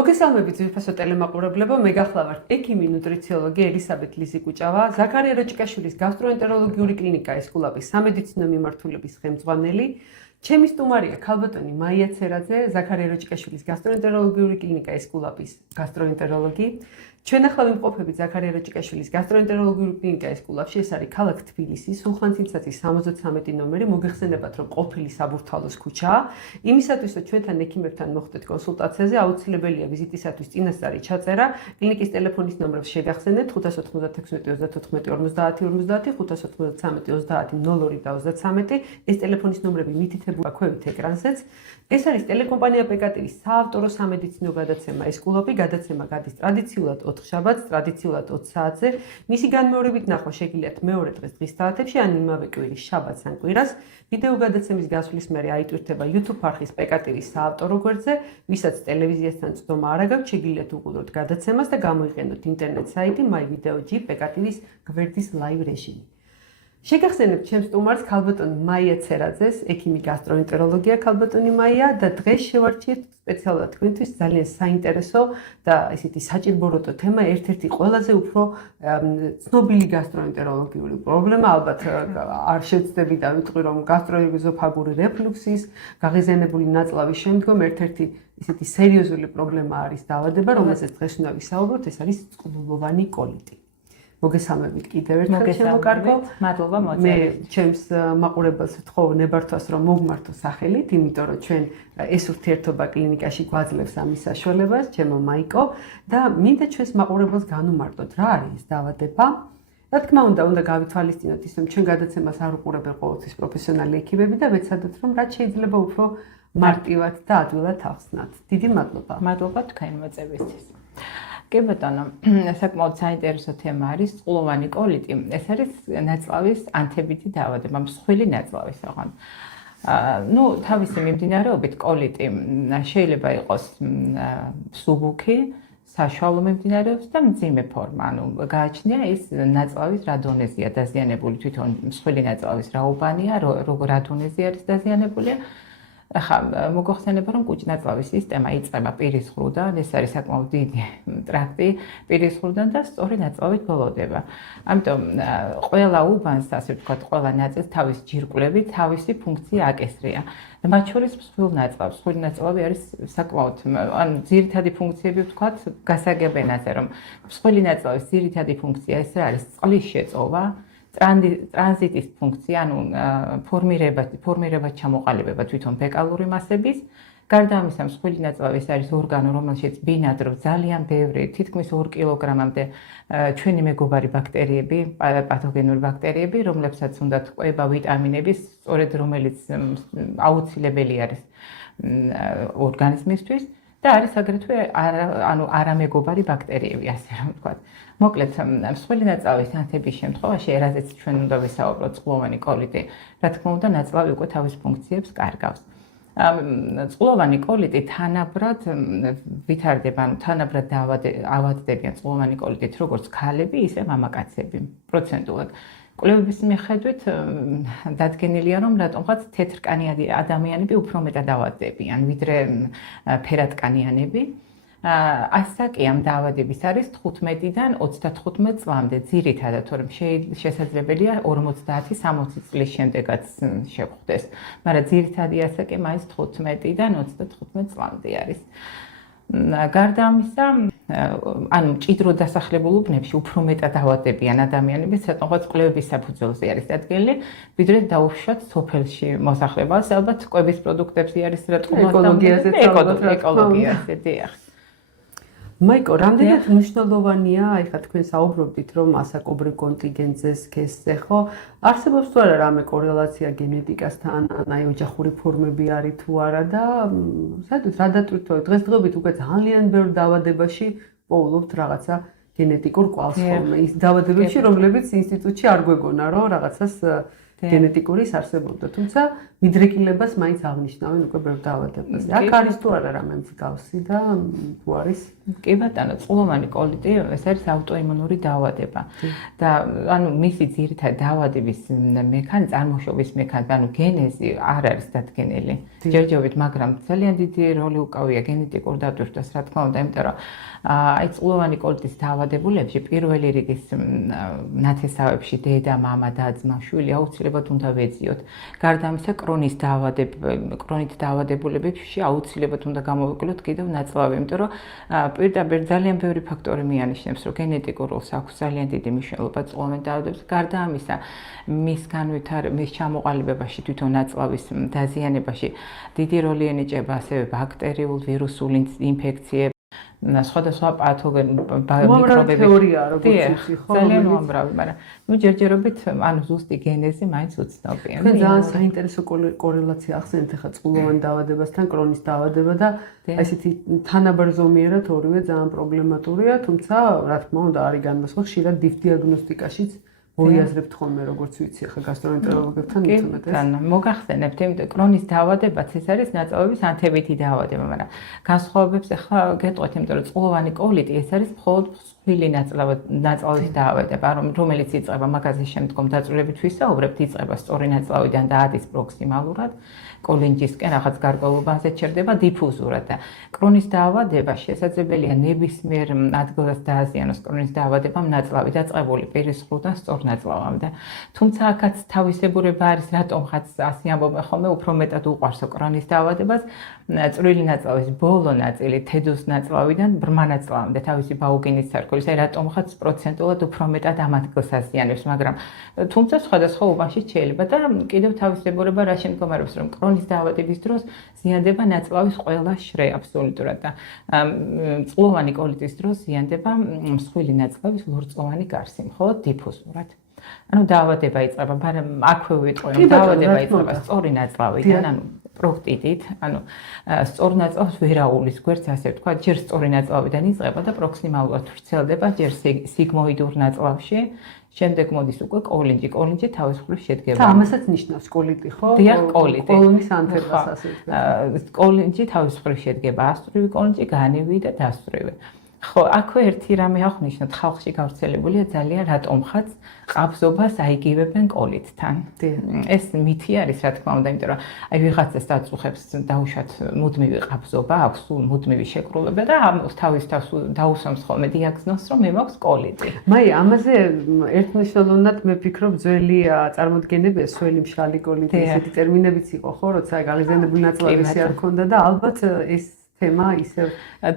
მოგესალმებით ძვირფასო ტელემაყურებლებო, მე გახლავართ ექიმი ნუტრიციოლოგი ელისაბედ ლიზიკუჭავა, ზაქარია როჭიკაშვილის გასტროენტეროლოგიური კლინიკა ესკულაპის სამედიცინო მიმართულების ხელმძღვანელი. ჩემი სტუმარია ქალბატონი მაია ცერაძე, ზაქარია როჭიკაშვილის გასტროენტეროლოგიური კლინიკა ესკულაპის გასტროენტეროლოგი. ჩვენ ახლა ვიმყოფებით ზაქარია როჭიკაშვილის გასტროენტეროლოგიური კლინიკა ესკულაპში, ეს არის ქალაქ თბილისი, სულხან-ცინცაძის 73 ნომერი, მოგეხსენებათ, რომ ყოფილი საბურთალოს ქუჩაა. იმისათვის, რომ ჩვენთან ექიმებთან მოხდეთ კონსულტაციაზე, აუცილებელია ვიზიტისათვის წინასწარი ჩაწერა. კლინიკის ტელეფონის ნომრებს შეგახსენებთ 596 34 50 50, 593 30 02 და 33. ეს ტელეფონის ნომრები მითითებულია ქვევით ეკრანზეც. ეს არის ტელეკომპანია პეკატივის საავტორო სამედიცინო გადაცემა ესკულაპი, გადაცემა გადის ტრადიციულად 4 შაბათს, ტრადიციულად 20 საათზე. მისი განმეორებით ნახვა შეგიძლიათ მეორე დღეს დღის საათებში ან იმავე კვირის შაბათს ან კვირას. ვიდეო გადაცემის გასვლის მერე აიტვირთება YouTube არხის პეკატივის საავტორო გვერდზე, ვისაც ტელევიზიასთან წვდომა არ აქვს, შეგიძლიათ უყუროთ გადაცემას და გამოიყენოთ ინტერნეტ საიტი MyVideo.g პეკატივის გვერდის live რეჟიმი. შეგახსენებთ ჩემს სტუმარს ქალბატონი მაია ცერაძეს, ექიმი გასტროენტეროლოგია ქალბატონი მაია და დღეს შევარჩიეთ სპეციალურად თქვენთვის ძალიან საინტერესო და ესეთი საჭიროებო თემა, ერთ-ერთი ყველაზე უფრო ცნობილი გასტროენტეროლოგიური პრობლემა, ალბათ არ შევცდები და ვიტყვი, რომ გასტროეზოფაგური რეფლუქსის გაღიზიანებული ნაწლავის შემდგომ ერთ-ერთი ესეთი სერიოზული პრობლემა არის დაავადება, რომელზეც დღეს უნდა ვისაუბროთ, ეს არის წყლულოვანი კოლიტი. მოგესალმებით კიდევ ერთხელ ჩემო კარგო. მადლობა მოწვევით. მე ჩემს მაყურებელს ვთხოვ ნებართვას რომ მოგმართო სახელით, იმიტომ რომ ჩვენ ეს ურთიერთობა კლინიკაში გვაძლევს ამის საშუალებას, ჩემო მაიკო და მინდა ჩვენს მაყურებელს განუმარტოთ, რა არის ეს დაავადება. რა თქმა უნდა გავითვალისწინოთ ის, რომ ჩვენ გადაცემას არ უყურებენ ყოველთვის პროფესიონალი ექიმები და ვეცადოთ რომ რაც შეიძლება უფრო მარტივად და ადვილად ახსნათ. დიდი მადლობა. მადლობა თქვენი მოწვევისთვის. კი ბატონო, საკმაოდ საინტერესო თემა არის წყლოვანი კოლიტი. ეს არის ნაწლავის ანთებითი დაავადება, მსხვილი ნაწლავის ოღონდ. თავისი მიმდინარეობით კოლიტი შეიძლება იყოს მსუბუქი, საშუალო მიმდინარეობის და მძიმე ფორმა. გააჩნია ის ნაწლავის რა დონეზეა დაზიანებული, თვითონ მსხვილი ნაწლავის რაუბანია, როგორ რა დონეზე არის დაზიანებული. ახლა მოგახსენება, რომ კუჭნაწლავის სისტემა იწყება პირის ხრუდან, ეს არის საკმაოდ დიდი ტრაქტი პირის ხრუდან და სწორი ნაწლავით ბოლოვდება. ამიტომ ყველა უბანს, ასე ვთქვათ, ყველა ნაწილს თავისი ჯირკვლები, თავისი ფუნქცია აკისრია. მათ შორის მსხვილ ნაწლავს, მსხვილი ნაწლავი არის საკმაოდ, ძირითადი ფუნქციები ვთქვათ, გასაგებენაზე, რომ მსხვილი ნაწლავის ძირითადი ფუნქცია ეს არის წყლის შეწოვა, ტრანზიტის ფუნქცია, ანუ ფორმირება ჩამოყალიბება თვითონ ფეკალური მასების. გარდა ამისა, მსხვილი ნაწლავი არის ორგანო, რომელშიც ბინადრობს ძალიან ბევრი, თითქმის 2 კილოგრამამდე ჩვენი მეგობარი ბაქტერიები, პათოგენური ბაქტერიები, რომლებსაც უნდათ ყვება ვიტამინები, სწორედ რომელიც აუცილებელი არის ორგანიზმისთვის. და არის აგრეთვე არამეგობარი ბაქტერიები, ასე რომ ვთქვათ. მოკლედ, მსხვილი ნაწლავის ანთების შემთხვევაში, რაზეც ჩვენ უნდა ვისაუბროთ, წყლოვანი კოლიტი, რა თქმა უნდა, ნაწლავი უკვე თავის ფუნქციებს კარგავს. წყლოვანი კოლიტი თანაბრად ვითარდება, თანაბრად ავადდებიან წყლოვანი კოლიტით, როგორც ქალები, ისე მამაკაცები, პროცენტულად. კვლევების მიხედვით დადგენილია, რომ რატომღაც თეთრკანიანი ადამიანები უფრო მეტად ავადდებიან, ვიდრე ფერადკანიანები. ასაკი ამ დაავადების არის 15-დან 35 წლამდე, ძირითადად, თორემ შესაძლებელია 50-60 წლის შემდეგაც შევხვდეს, მაგრამ ძირითადი ასაკი მაინც 15-დან 35 წლამდე არის. გარდა ამისა, მჭიდროდ დასახლებულ უბნებში უფრო მეტად ავადდებიან ადამიანები, რატომღაც კვლევების საფუძველზე არის დადგენილი, ვიდრე დაუშვათ სოფელში მოსახლეობას, ალბათ კვების პროდუქტებზე არის ეკოლოგიაზე, დიახ. მაიკო, რამდენად მნიშვნელოვანია, ახლა თქვენ საუბრობდით, რომ ასაკობრივ კონტინგენტზე სქესზე, ხო? არსებობს თუ არა რამე კორელაცია გენეტიკასთან, აი ოჯახური ფორმები არის თუ არა და საერთოდ რა დატვირთვით? დღესდღეობით უკვე ძალიან ბევრ დაავადებაში პოულობთ რაღაცა გენეტიკურ კვალს ხოლმე. ის დაავადებებში, რომლებიც ინსტიტუტში არ გვეგონა, რომ რაღაცას გენეტიკური არსებობდა, თუმცა მიდრეკილებას მაინც აღნიშნავენ უკვე ბევრ დაავადებაზე. აქ არის თუ არა რამე მსგავსი და თუ არის? კი ბატონო, წყლოვანი კოლიტი ეს არის აუტოიმუნური დაავადება და ანუ მისი ძირითადი დაავადების წარმოშობის მექანიზმი, ანუ გენეზი არ არის დადგენილი. ჯერჯერობით, მაგრამ ძალიან დიდი როლი უკავია გენეტიკურ დატვირთვას, რა თქმა უნდა, იმიტომ რომ აი წყლოვანი კოლიტის დაავადებულებში პირველი რიგის ნათესავებში დედა, მამა და ძმა, შვილი აუცილებლად უნდა ვეძიოთ. გარდა ამისა, კრონის კრონით დაავადებულებში აუცილებლად უნდა გამოვიკლოთ კიდევ ნაწლავი, იმიტომ რომ პირდაპირ ძალიან ბევრი ფაქტორი მიანიშნებს, რომ გენეტიკურ როლს აქვს ძალიან დიდი მნიშვნელობა წყლოვან დაავადებებს. გარდა ამისა, მის ჩამოყალიბებაში თვითონ ნაწლავის დაზიანებაში დიდი როლი ენიჭება ასევე ბაქტერიულ, ვირუსულ ინფექციები. სხვადასხვა პათოგენ მიკრობები. თეორია როგორც იცი, ხო? ძალიან უამრავი, მაგრამ ჯერჯერობით ანუ ზუსტი გენეზი მაინც უცნობია. თქვენ ძალიან საინტერესო კორელაცია ახსენეთ ახლა წყლოვან დაავადებასთან კრონის დაავადება და ესეთი თანაბრძოლიერად ორივე ძალიან პრობლემატურია, თუმცა რა თქმა უნდა არის განმასხვავება ხშირად დიაგნოსტიკაშიც მოიაზრებთ ხოლმე როგორც ვიცი ახლა გასტროენტეროლოგებთან მithumetes. მოგახსენებთ, იმიტომ კრონის დაავადებაც ეს არის ნაწლავების ანთებითი დაავადება, მაგრამ განსხვავებებს ახლა გეტყვით, იმიტომ რომ წყლოვანი კოლიტი ეს არის მხოლოდ მსხვილი ნაწლავის დაავადება, რომელიც იწყება მაგაზე შემდგომ დაწვრილებით ვისაუბრებთ, იწყება სწორი ნაწლავიდან და ადის პროქსიმალურად კოლინჯისკენ რაღაც გარკვეულობაზე ჩერდება დიფუზურად და კრონის დაავადება შესაძლებელია ნებისმიერ ადგილას დააზიანოს კრონის დაავადებამ ნაწლავი დაწყებული პირის ხრიდან სწორ ნაწლავამდე. თუმცა აქაც თავისებურება არის, რატომღაც ასე ამბობენ ხოლმე, უფრო მეტად უყვარს კრონის დაავადებას წვრილი ნაწლავის ბოლო ნაწილი თედოს ნაწლავიდან ბრმა ნაწლავამდე თავისი ბაუგენის სარკმლის, აი რატომღაც პროცენტულად უფრო მეტად ამ ადგილს აზიანებს, მაგრამ თუმცა სხვადასხვა უბანში შეიძლება და კიდევ თავისებურება რა შემდგომარეობს, რომ კრონის დაავადების დროს ზიანდება ნაწლავის ყველა შრე აბსოლუტურად და წყლოვანი კოლიტის დროს ზიანდება მსხვილი ნაწლავის ლორწოვანი გარსი, მხოლოდ დიფუზურად. ანუ დაავადება იწყება, მაგრამ აქვე ვიტყვი, რომ დაავადება იწყება სწორი ნაწლავიდან, ანუ პროქტიტით, ანუ სწორ ნაწლავს ვერაულის გვერდს, ასე ვთქვა, ჯერ სწორი ნაწლავიდან იწყება და პროქსიმალურად ვრცელდება, ჯერ სიგმოიდურ ნაწლავში, შემდეგ მოდის უკვე კოლინჯი. კოლინჯი თავის მხრივ შედგება. და ამასაც ნიშნავს კოლიტი, ხო? დიახ, კოლიტი. კოლონის ანთებას ასე ვთქვა. კოლინჯი თავის მხრივ შედგება ასწვრივი კოლინჯი, განივი და დასწვრივი. ხო, აქვე ერთი რამე აღნიშნოთ, ხალხში გავრცელებულია ძალიან რატომღაც ყაბზობას აიგივებენ კოლიტთან. ეს მითი არის, რა თქმა უნდა, იმიტომ რომ აი ვიღაცას დაწუხებს დაუშვათ მუდმივი ყაბზობა, აქვს მუდმივი შეკრულება და თავის თავს დაუსვამს ხოლმე დიაგნოზს, რომ მე მაქვს კოლიტი. მაი, ამაზე ერთმნიშვნელოვნად მე ვფიქრობ, ძველი წარმოდგენებია, სველი მშრალი კოლიტი, ესეთი ტერმინებიც იყო, ხო, როცა გაღიზიანებული ნაწლავი არ ქონდა და ალბათ ეს თემა ისევ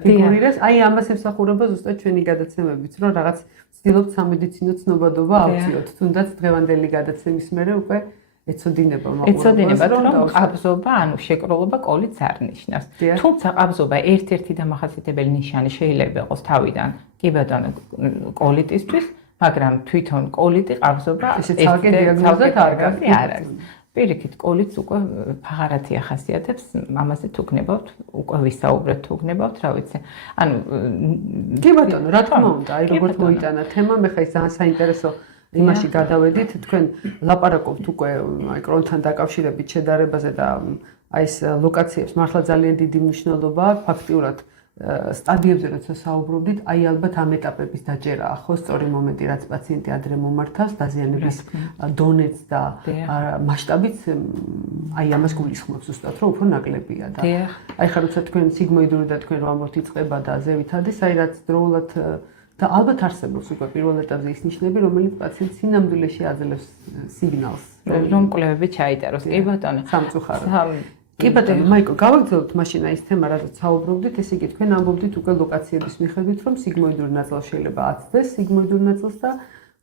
ფიგურირებს. აი ამას ემსახურება ზუსტად ჩვენი გადაცემებიც, რომ რაღაც ვცდილობთ სამედიცინო ცნობადობა ავწიოთ, თუნდაც დღევანდელი გადაცემის მერე უკვე ეცოდინება მაყურებელს, რომ ყაბზობა, ანუ შეკროლობა კოლიტს არ ნიშნავს. თუმცა ყაბზობა ერთ-ერთი დამახასიათებელი ნიშანი შეიძლება იყოს თავიდან კი ბატონო კოლიტისთვის, მაგრამ თვითონ კოლიტი ყაბზობა ცალკე დიაგნოზად არ არის. პირიქით კოლიტს უკვე ფაღარათი ახასიათებს, ამაზე თუ გნებავთ, უკვე ვისაუბრეთ თუ გნებავთ, რა ვიცი. ანუ კი ბატონო, რა თქმა უნდა, აი როგორც მოიტანა თემა, მე ხა ის ძალიან საინტერესო იმაში გადავედით, თქვენ ლაპარაკობთ უკვე აი კრონთან დაკავშირებით შედარებაზე და აი ეს ლოკაციებს მართლა ძალიან დიდი მნიშვნელობა აქვს, ფაქტიურად სტადიებზე როცა საუბრობდით, აი ალბათ ამ ეტაპების დაჯერაა, ხო, სწორი მომენტი, რაც პაციენტი ადრე მომართავს, დაზიანების დონეც და მასშტაბიც აი ამას გულისხმობს ზუსტად, რომ უფრო ნაკლებია და აი ხა როცა თქვენ სიგმოიდური და თქვენ რომ ამბობთ იწყება და ზევითადის, აი რაც დროულად და ალბათ არსებობს უკვე პირველ ეტაპზე ის ნიშნები, რომელიც პაციენტს სინამდვილეში აძლევს სიგნალს, რომ კვლევები ჩაიტაროს. კი ბატონო, სამწუხაროდ. კი ბატონო, მაიკო, გავაგრძელოთ მაშინ აი ეს თემა, რადგან საუბრობდით, ესე იგი თქვენ ამბობდით უკვე ლოკაციების მიხედვით, რომ სიგმოიდური ნაწლავი შეიძლება აცდეს სიგმოიდურ ნაწილს და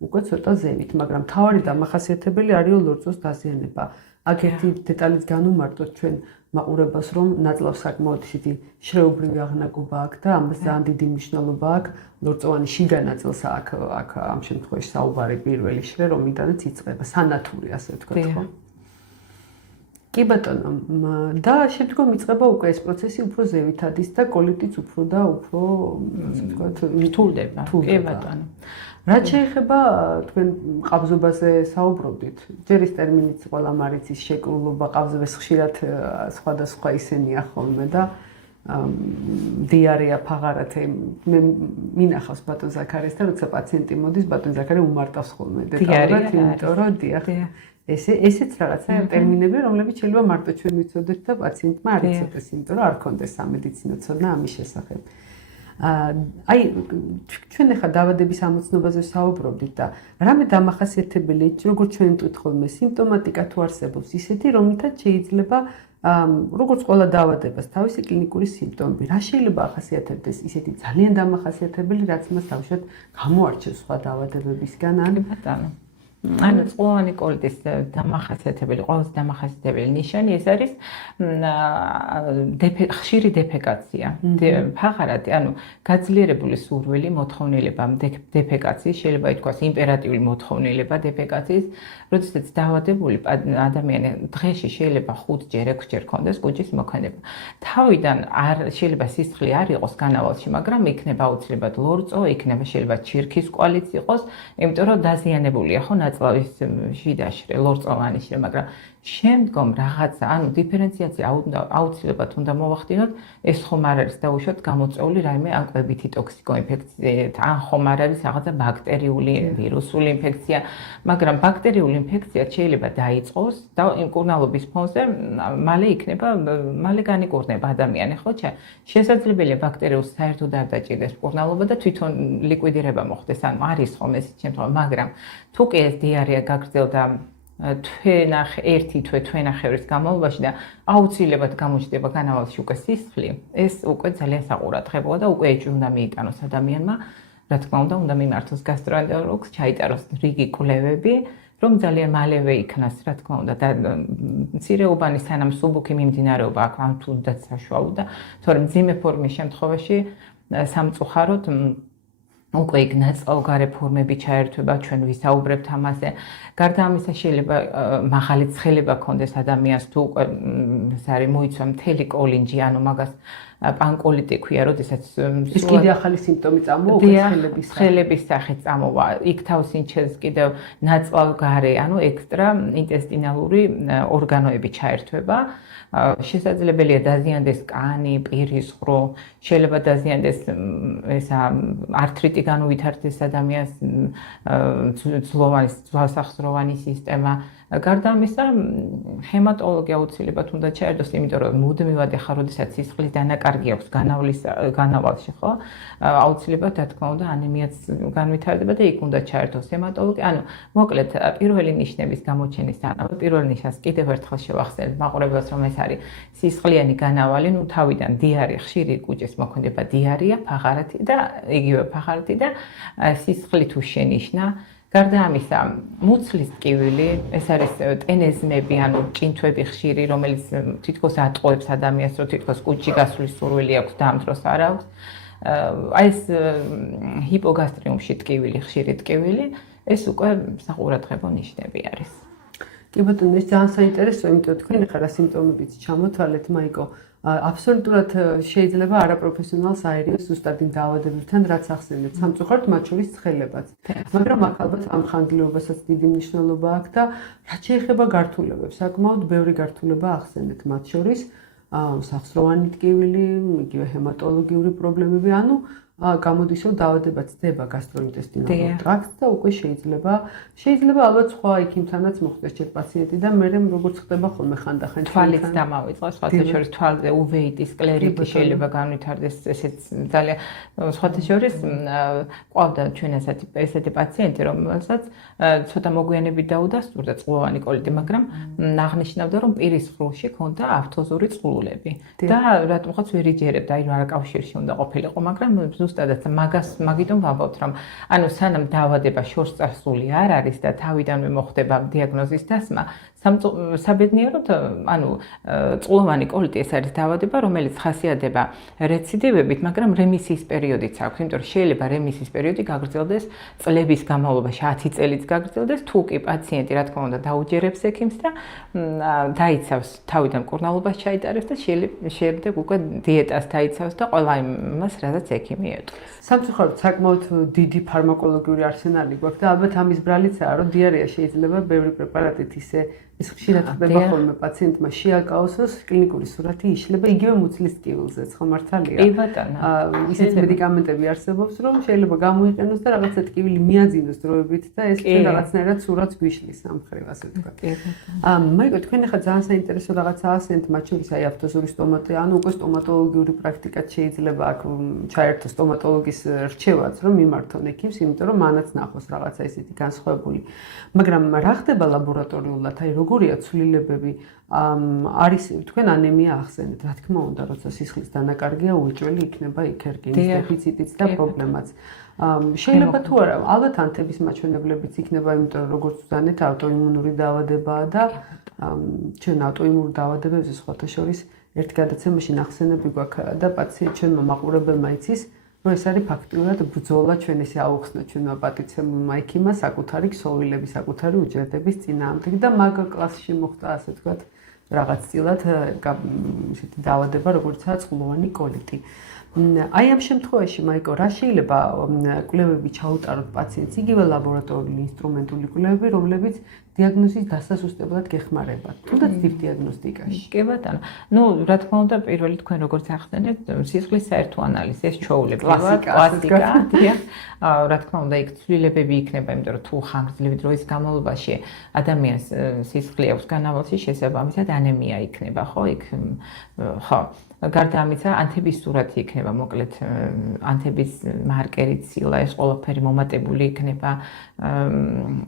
უკვე ცოტა ზევით, მაგრამ მთავარი დამახასიათებელი არის ლორწოს დაზიანება. აქ ერთი დეტალიც განვმარტოთ ჩვენ მაყურებელს, რომ ნაწლავს საკმაოდ ისეთი შრეობრივი აღნაგობა აქვს და ამას ძალიან დიდი მნიშვნელობა აქვს ლორწოვანი შიგა ნაწილს აქ ამ შემთხვევაში საუბარი პირველი შრე, რომლიდანაც იწყება სანათური, ასე ვთქვათ, ხო? კი ბატონო, და შემდგომ იწყება უკვე ეს პროცესი უფრო ზევითადის და კოლიტიც უფრო და უფრო, ასე ვთქვათ, რთულდება. კი ბატონო. რაც შეეხება თქვენ ყაბზობაზე საუბრობდით, ჯერ ის ტერმინიც ყველა მარიცის შეკრულობა ყაბზებს ხშირად სხვადასხვა ისენია ხოლმე და დიარეა ფაღარათე მე მინახავს ბატონ ზაქარეს და როცა პაციენტი მოდის ბატონ ზაქარე უმარტავს ხოლმე დეტალურად, იმიტომ რომ დიახ ესეც რაღაცა ტერმინები, რომლებიც შეიძლება მარტო ჩვენ ვიცოდეთ და პაციენტმა არ იცოდეს, იმიტომ რომ არ ქონდეს სამედიცინო ცოდნა ამის შესახებ. აი ჩვენ ახლა დაავადების ამოცნობაზე საუბრობდით და რამე დამახასიათებელი როგორც ჩვენ ვიტყვით ხოლმე სიმპტომატიკა თუ არსებობს ისეთი რომლითაც შეიძლება როგორც ყველა დაავადებას თავისი კლინიკური სიმპტომები რა შეიძლება ახასიათებდეს ისეთი ძალიან დამახასიათებელი რაც მას თავშად გამოარჩევს სხვა დაავადებებისგან ან ბატონო ანუ წყლოვანი კოლიტის დამახასიათებელი, ყველაზე დამახასიათებელი ნიშანი ეს არის ხშირი დეფეკაცია. ფაღარათი, ანუ გაძლიერებული სურვილი მოთხოვნილება დეფეკაციის, შეიძლება ითქვას იმპერატიული მოთხოვნილება დეფეკაციის, როდესაც დაავადებული ადამიანი დღეში შეიძლება 5-ჯერ, 6-ჯერ ქონდეს კუჭის მოქმედება. თავიდან შეიძლება სისხლი არ იყოს განავალში, მაგრამ იქნება აუცილებლად ლორწო, იქნება შეიძლება ჩირქის კვალიც იყოს, იმიტომ რომ დაზიანებულია ხო ნაწლავის შიდაში, ლორწოვანი შე, მაგრამ შემდგომ რაღაცა, ანუ დიფერენციაცია აუცილებლად უნდა მოვახდინოთ, ეს ხომ არ არის დაუშვათ გამოწვეული რაიმე ან კვებითი ტოქსიკოინფექცია, ან ხომ არ არის რაღაცა ბაქტერიული, ვირუსული ინფექცია, მაგრამ ბაქტერიული ინფექცია შეიძლება დაიწყოს და იმ კურნალობის ფონზე მალე განიკურნება ადამიანი, ხო? შესაძლებელია ბაქტერიულს საერთოდ არ დაჭირდეს კურნალობა და თვითონ ლიკვიდირება მოხდეს, ანუ არის ხომ ეს შემთხვევა, მაგრამ თუ კი ეს დიარეა გაგრძელდა თვენახევრის განმავლობაში და აუცილებლად გამოჩნდება განავალში უკვე სისხლი, ეს უკვე ძალიან საყურადღებოა და უკვე ეჭვი უნდა მიიტანოს ადამიანმა, რა თქმა უნდა მიმართოს გასტროენტეროლოგს, ჩაიტაროს რიგი კვლევები, რომ ძალიან მალევე იქნას, რა თქმა უნდა, და მცირეუბანი სანამ სუბუქი მიმდინარეობა აქვს, ან თუნდაც საშუალო და თორემ მძიმე ფორმის შემთხვევაში სამწუხაროდ უკვე იქ ნაწლავგარე ფორმები ჩაერთვება, ჩვენ ვისაუბრებთ ამაზე. გარდა ამისა შეიძლება მაღალი ცხელება ქონდეს ადამიანს თუ უკვე ეს არის მოიცვა მთელი კოლინჯი, ანუ მაგას პანკოლიტი ქვია, როდესაც ეს კიდე ახალი სიმპტომი წამოუყვა ცხელების სახით წამოვა. იქ თავს ინჩეს კიდევ ნაწლავგარე, ანუ ექსტრა ინტესტინალური ორგანოები ჩაერთვება. შესაძლებელია დაზიანდეს კანი, პირის ღრუ, შეიძლება დაზიანდეს ართრიტი განუვითარდეს ადამიანს, ძვალსახსროვანი სისტემა. გარდა ამისა, ჰემატოლოგი აუცილებლად უნდა ჩაერთოს, იმიტომ რომ მუდმივად ახლა როდესაც სისხლის დანაკარგი აქვს განავალში, ხო? აუცილებლად, რა თქმა უნდა, ანემიაც განვითარდება და იქ უნდა ჩაერთოს ჰემატოლოგი. ანუ, მოკლედ, პირველი ნიშნების გამოჩენის სანავე, პირველ ნიშანს კიდევ ერთხელ შევახსენებ მაყურებელს, რომ ეს არის სისხლიანი განავალი, ნუ თავიდან დიარე, ხშირი კუჭის მოქმედება დიარეა, ფაღარათი და იგივე ფაღარათი და სისხლი თუ შენიშნა. გარდა ამისა, მუცლის ტკივილი, ეს არის ტენეზმები, ანუ ჭინთვები ხშირი, რომელიც თითქოს ატყუებს ადამიანს, რომ თითქოს კუჭი გასვლის სურვილი აქვს და ამ დროს არ აქვს. აი ეს ჰიპოგასტრიუმში ტკივილი, ხშირი ტკივილი, ეს უკვე საყურადღებო ნიშნები არის. კი ბატონო, ეს ძალიან საინტერესოა, იმიტომ თქვენ ახლა რა სიმპტომებიც ჩამოთვალეთ, მაიკო. აბსოლუტურად შეიძლება არაპროფესიონალს აერიოს ზუსტად იმ დაავადებებთან, რაც ახსენეთ, სამწუხაროდ მათ შორის ცხელებაც. მაგრამ აქ ალბათ ამ ხანგრძლივობასაც დიდი მნიშვნელობა აქვს და რაც შეეხება გართულებებს, საკმაოდ ბევრი გართულება ახსენეთ, მათ შორის სახსროვანი ტკივილი, იგივე ჰემატოლოგიური პრობლემები, ანუ გამოდის რომ დაავადება ცდება გასტროინტესტინალურ ტრაქტს და უკვე შეიძლება ალბათ სხვა იქიმთანაც მოხდეს ჯერ პაციენტი და მე როგორც ხდება ხოლმე ხანდახან თვალიც დამავიწყოს, სხვათა შორის თვალზე უვეიტი სკლერიტი შეიძლება განვითარდეს, ესეც ძალიან სხვათა შორის ყავდა ჩვენ ესეთი პაციენტი, რომელსაც ცოტა მოგვიანებით დაუდასტურდა წყლოვანი კოლიტი, მაგრამ აღნიშნავდა რომ პირის ღრუში ჰქონდა ავთოზური წყლულები და რატომღაც ვერ იჯერებდა, აი რა კავშირში უნდა ყოფილიყო, მაგრამ ზუსტადაც მაგიტომ ვამბობთ, რომ ანუ სანამ დაავადება შორს წასული არ არის და თავიდანვე მოხდება დიაგნოზის დასმა, საბედნიეროდ, ანუ წყლოვანი კოლიტი ეს არის დაავადება, რომელიც ხასიათდება რეციდივებით, მაგრამ რემისიის პერიოდიც აქვს, იმიტომ რომ შეიძლება რემისიის პერიოდი გაგრძელდეს წლების განმავლობაში, 10 წელიც გაგრძელდეს, თუ კი პაციენტი, რა თქმა უნდა, დაუჯერებს ექიმს და დაიცავს თავიდან მკურნალობას ჩაიტარებს და შემდეგ უკვე დიეტას დაიცავს და ყველა იმას, რადგან ექიმი ეტყვის. სამწუხაროდ საკმაოდ დიდი ფარმაკოლოგიური არსენალი გვაქვს და ალბათ ამის ბრალიცაა, რომ დიარეა შეიძლება ბევრი პრეპარატით ისე ეს ხშირად ხდება ხოლმე პაციენტმა შეაკაოსოს, კლინიკური სურათი იშლება იგივე მუცლის ტკივილზეც, ხო მართალია? კი ბატონო. ისეთ მედიკამენტები არსებობს, რომ შეიძლება გამოიყენოს და რაღაცა ტკივილი მიაძინოს დროებით და ეს რაღაცნაირად სურათს გვიშლის ამ მხრივ, ასე ვთქვათ. მაიკო, თქვენ ახლა ძალიან საინტერესო რაღაცა ასენთ, მათ შორის აი ავტოზური სტომატი, ანუ უკვე სტომატოლოგიური პრაქტიკაც შეიძლება აქ ჩაერთო სტომატოლოგის რჩევაც, რომ მიმართონ ექიმს, იმიტომ რომ მანაც ნახოს რაღაცა ისეთი განსხვავებული. მაგრამ რა ხდება ლაბორატორიულად, აი როგორია ცვლილებები, არის თქვენ ანემია ახსენეთ, რა თქმა უნდა, როცა სისხლის დანაკარგია, უეჭველი იქნება იქ ერგენის დეფიციტიც და პრობლემაც. შეიძლება თუ არა, ალბათ ანთების მაჩვენებლებიც იქნება, იმიტომ რომ როგორც ვთქვით, ავტოიმუნური დაავადებაა და ჩვენ ავტოიმუნურ დაავადებებზე სხვათა შორის ერთ გადაცემაში ნახსენები გვაქვს და პაციენტ ჩვენმა მაყურებელმა იცის, რომ ეს არის ფაქტიურად ბრძოლა ჩვენ ესე აუხსნა ჩვენმა პატიცემულმა ექიმმა საკუთარი ქსოვილების, საკუთარი უჯრედების წინააღმდეგ და მაგ კლასში მოხდა ასე ვთქვათ რაღაც წილად ისეთი დაავადება, როგორიცაა წყლოვანი კოლიტი. აი ამ შემთხვევაში, მაიკო, რა შეიძლება კვლევები ჩაუტაროთ პაციენტს, იგივე ლაბორატორიული ინსტრუმენტული კვლევები, რომლებიც დიაგნოზის დასასუსტებლად გეხმარება, თუნდაც დიდ დიაგნოსტიკაში. კი ბატონო. ნუ, რა თქმა უნდა, პირველი თქვენ როგორც ახსენეთ, სისხლის საერთო ანალიზი, ეს ჩვეულები, კლასიკა, დიახ. რა თქმა უნდა, იქ ცვლილებები იქნება, იმიტომ რომ თუ ხანგრძლივი დროის განმავლობაში ადამიანს სისხლი აქვს განავალში, შესაბამისად ანემია იქნება, ხო? იქ ხო. გარდა ამისა, ანთების სურათი იქნება, მოკლედ, ანთების მარკერი ცილა, ეს ყველაფერი მომატებული იქნება,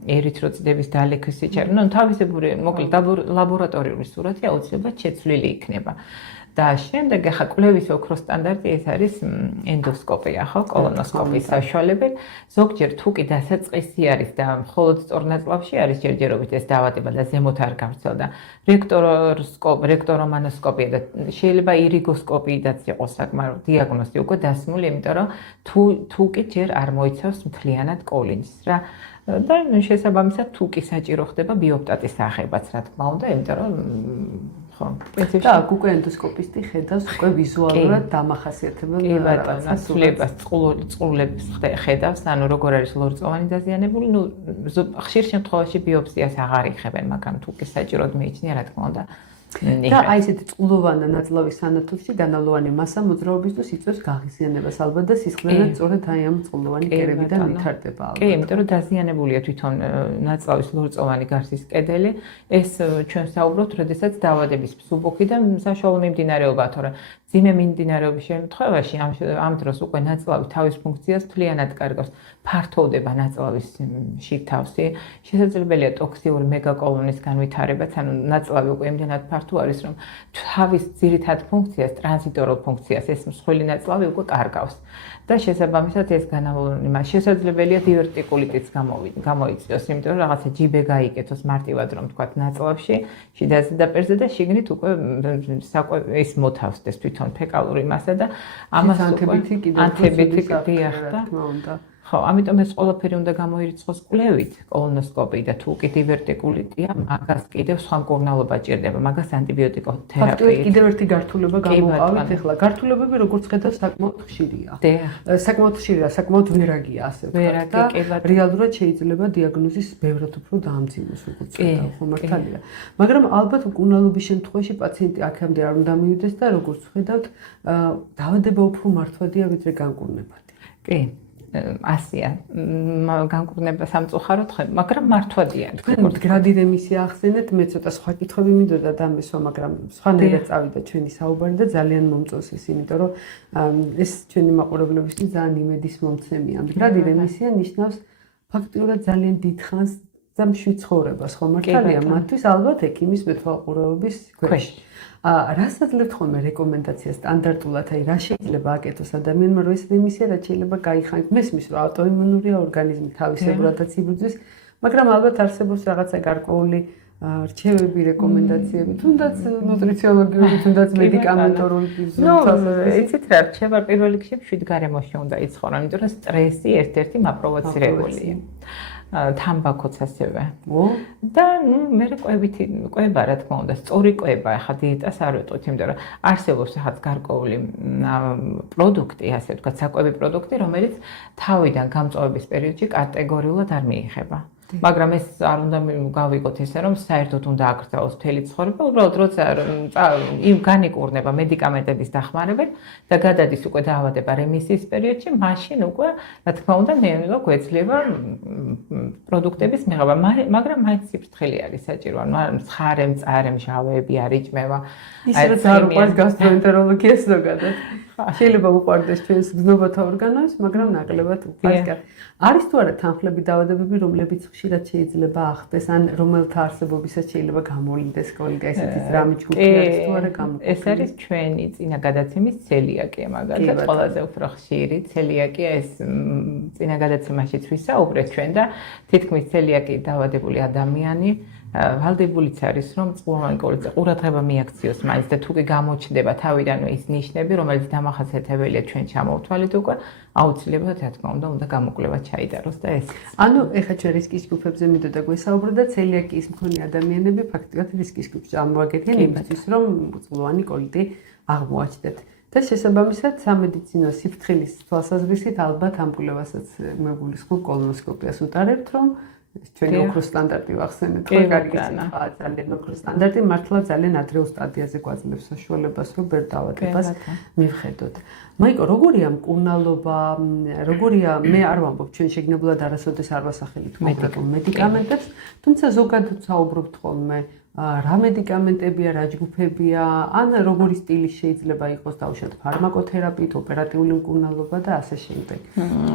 ერითროციტების დალექვის სიჩქარე. ნუ თავისებური, მოკლედ, ლაბორატორიული სურათი აუცილებლად შეცვლილი იქნება. და შემდეგ ახლა კვლევის ოქროს სტანდარტი ეს არის ენდოსკოპია, ხო, კოლონოსკოპიის საშუალებით. ზოგჯერ თუ კი დასაწყისი არის და მხოლოდ სწორ ნაწლავში არის ჯერჯერობით ეს დაავადება და ზემოთ არ გავრცელდა. რექტორომანოსკოპია და შეიძლება ირიგოსკოპიიდაც იყოს საკმაოდ დიაგნოზი უკვე დასმული, იმიტომ რომ თუ კი ჯერ არ მოიცავს მთლიანად კოლინს რა. და შესაბამისად თუ კი საჭირო ხდება ბიოპტატის აღებაც, რა თქმა უნდა, იმიტომ რომ ხო, და აქ უკვე ენდოსკოპისტი ხედავს უკვე ვიზუალურად დამახასიათებელ რაღაცას, წყლულებს ხედავს, ანუ როგორ არის ლორწოვანი დაზიანებული, ნუ ხშირ შემთხვევაში ბიოპსიას აღარ იხებენ, მაგრამ თუ კი საჭიროდ მიიჩნია, რა თქმა უნდა. და აი ესეთი წყლოვანი ნაწლავის სანათურში განალოვანი მასა მოძრაობისთვის იწვევს გაღიზიანებას ალბათ და სისხლიანად სწორედ აი ამ წყლოვანი კერებიდან ვითარდება ალბათ. კი, იმიტომ რომ დაზიანებულია თვითონ ნაწლავის ლორწოვანი გარსის კედელი. ეს ჩვენ საუბრობთ, როდესაც დაავადების მსუბუქი და საშუალო მიმდინარეობა, თორემ ძიმე მიმდინარეობის შემთხვევაში ამ დროს უკვე ნაწლავი თავის ფუნქციას მთლიანად კარგავს. ფართოვდება ნაწლავის შიგთავსი. შესაძლებელია ტოქსიური მეგაკოლონის განვითარებაც, ანუ ნაწლავი უკვე იმდენად ფართო არის, რომ თავის ძირითად ფუნქციას, ტრანზიტორულ ფუნქციას ეს მსხვილი ნაწლავი უკვე კარგავს. და შესაბამისად ეს განავლილი მას შესაძლებელია დივერტიკულიტიც გამოიწვიოს, იმიტომ რომ რაღაცა ჯიბე გაიკეთოს მარტივად რომ თქვა ნაწლავში, შიდა ზედაპირზე და შიგნით უკვე ეს მოთავსდეს თვითონ ფეკალური მასა და ამას ანთებითი დიახ და ხო, ამიტომ ეს ყველაფერი უნდა გამოირიცხოს კვლევით, კოლონოსკოპიით და თუ კი დივერტიკულიტია, მაგას კიდევ სხვა მკურნალობა ჭირდება, მაგას ანტიბიოტიკოთერაპია. ფაქტობრივად კიდევ ერთი გართულება გამოვყავით ახლა. გართულებები როგორც ხედავს საკმაოდ ხშირია. საკმაოდ ხშირია, საკმაოდ ვერაგია, ასე ვთქვათ და რეალურად შეიძლება დიაგნოზის ბევრად უფრო დაამძიმოს, როგორც ხედავ, ხო მართალია. მაგრამ ალბათ მკურნალობის შემთხვევაში პაციენტი აქამდე არ უნდა მივიდეს და როგორც ხედავთ, დაავადება უფრო მართვადია ვიდრე განკურნებადი. კი. ასია განკურნება სამწუხაროდ ხე, მაგრამ მართვადია. თქვენ მდგრადი რემისია ახსენეთ, მე ცოტა სხვა კითხვები მინდოდა დამესვა, მაგრამ სხვანაირად წავიდა ჩვენი საუბარი და ძალიან მომწონს ის, იმიტომ რომ ეს ჩვენი მაყურებლებისთვის ძალიან იმედის მომცემია. მდგრადი რემისია ნიშნავს ფაქტიურად ძალიან დიდ ხანს და მშვიდ ცხოვრებას, ხო მართალია? მათთვის ალბათ ექიმის მეთვალყურეობის ქვეშ. რას აძლევთ ხოლმე რეკომენდაციას სტანდარტულად, აი რა შეიძლება აკეთოს ადამიანმა, რომ ეს რემისია რაც შეიძლება გაიხანგოს. მესმის რომ ავტოიმუნურია ორგანიზმი თავისებურადაც იბრძვის, მაგრამ ალბათ არსებობს რაღაცა გარკვეული რჩევები, რეკომენდაციები, თუნდაც ნუტრიციოლოგიური, თუნდაც მედიკამენტორული იცით რა, რჩევა პირველ რიგში მშვიდ გარემოში უნდა იცხოვრონ, იმიტომ რომ სტრესი ერთ-ერთი მაპროვოცირებულია. თამბაქოც ასევე. და მე ყვება რა თქმა უნდა, სწორი ყვება, ახლა დიეტას არ ვეტყვით, იმიტომ რომ არსებობს ახაც გარკვეული პროდუქტი, ასე ვთქვათ, საკვები პროდუქტი, რომელიც თავიდან გამწვავების პერიოდში კატეგორიულად არ მიიღება. მაგრამ ეს არ უნდა გავიგოთ ესე, რომ საერთოდ უნდა აკრძალოს მთელი ცხოვრება, უბრალოდ როცა იმ განიკურნება მედიკამენტების დახმარებით და გადადის უკვე დაავადება რემისიის პერიოდში, მაშინ უკვე, რა თქმა უნდა, ნელა გვეძლება პროდუქტების მიღება, მაგრამ მაინც სიფრთხილე არის საჭირო, ანუ ცხარე, მწარე, მჟავეები არ იჭმევა. ისე რომ არ უყვარს გასტროენტეროლოგია ზოგადად. შეიძლება უყვარდეს ჩვენს გზნობათა ორგანოს, მაგრამ ნაკლებად უკასკარ. არის თუ არა თანხლები დაავადებები, რომლებიც ხშირად შეიძლება ახდეს, ან რომელთა არსებობისაც შეიძლება გამოვლინდეს კოლეგა ესეთი რამე ჯგუფი არის თუ არა გამოვლინდეს. ეს არის ჩვენი წინაგადაცემის ცელიაკია, მაგალითად, ყველაზე უფრო ხშირი ცელიაკია ეს წინაგადაცემაშიც ვისაუბრეთ ჩვენ და თითქმის ცელიაკი დაავადებული ადამიანი ვალდებულიც არის, რომ წყლოვანი კოლიტზე ყურადღება მიაქციოს მაინც და თუ კი გამოჩნდება თავიდანვე ის ნიშნები, რომელიც დამახასიათებელია ჩვენ ჩამოვთვალეთ უკვე, აუცილებლად რა თქმა უნდა გამოკვლევა ჩაიტაროს და ეს. ანუ ეხლა ჩვენ რისკის ჯგუფებზე მინდოდა გვესაუბრა და ცელიაკიის მქონე ადამიანები ფაქტობრივად რისკის ჯგუფში წარმოადგენენ იმისთვის, რომ წყლოვანი კოლიტი აღმოაჩნდეთ. და შესაბამისად სამედიცინო სიფრთხილის თვალსაზრისით ალბათ ამ კვლევასაც მეგულისხმობ კოლონოსკოპიას უტარებთ, რომ ჩვენი ოქროს სტანდარტი ვახსენეთ, რომ გარიგება ძალიან ოქროს სტანდარტი მართლა ძალიან ადრეულ სტადიაზე გვაძლევს საშუალებას, რომ ბერ დაავადებას მივხედოთ. მაიკო, როგორია მკურნალობა, როგორია, მე არ ვამბობ, ჩვენ შეგნებულად არასოდეს არ ვასახელით კონკრეტულ მედიკამენტებს, თუმცა ზოგადად საუბრობთ ხოლმე რა მედიკამენტებია, რა ჯგუფებია, ან როგორი სტილი შეიძლება იყოს დაუშვათ ფარმაკოთერაპიით, ოპერატიული მკურნალობა და ასე შემდეგ.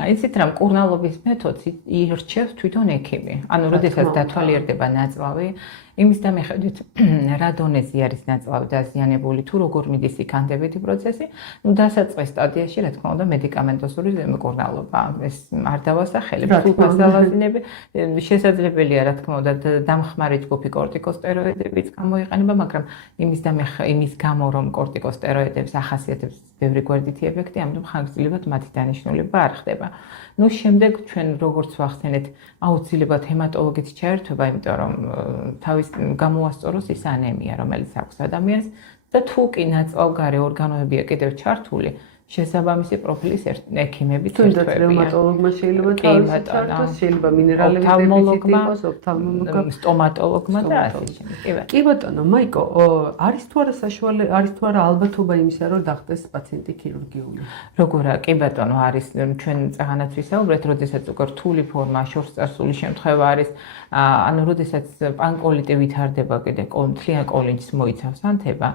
იცით რა, მკურნალობის მეთოდს ირჩევს თვითონ ექიმი. ანუ როდესაც დათვალიერდება ნაწლავი, იმის და მიხედვით რა დონეზე არის ნაწლავი დაზიანებული, თუ როგორ მიდის იქანდებითი პროცესი, ნუ დასაწყის სტადიაში, რა თქმა უნდა, მედიკამენტოსური მკურნალობა. ეს არ დავასახელებ, სულფასდალაზინები შესაძლებელია, რა თქმა უნდა, დამხმარე ჯგუფი კორტიკოსტეროიდებიც გამოიყენება, მაგრამ იმის გამო, რომ კორტიკოსტეროიდებს ახასიათებს ბევრი გვერდითი ეფექტი, ამიტომ ხანგრძლივად მათი დანიშნულება არ ხდება. ნუ შემდეგ ჩვენ როგორც ვახსენეთ, აუცილებლად ჰემატოლოგით ჩაერთვება, იმიტომ რომ თავის გამოასწოროს ის ანემია, რომელიც აქვს ადამიანს და თუ კი ნაწლავგარე ორგანოებია კიდევ ჩართული, შესაბამისი პროფილის ექიმები თუნდაც რევმატოლოგმა შეიძლება თავისი ჩართოს, შეიძლება მინერალების დეფიციტი იყოს, ოფთალმოლოგმა, სტომატოლოგმა და ასე შემდეგ. კი ბატონო, მაიკო, არის თუ არა ალბათობა იმისა, რომ დახტეს პაციენტი ქირურგიული? როგორა, კი ბატონო, არის ჩვენ წაღანაც ვისაუბრეთ, როდესაც უკვე რთული ფორმა, შორსწარსული შემთხვევა არის, ანუ როდესაც პანკოლიტი ვითარდება კიდე მთლიან კოლინჯს მოიცავს ანთება,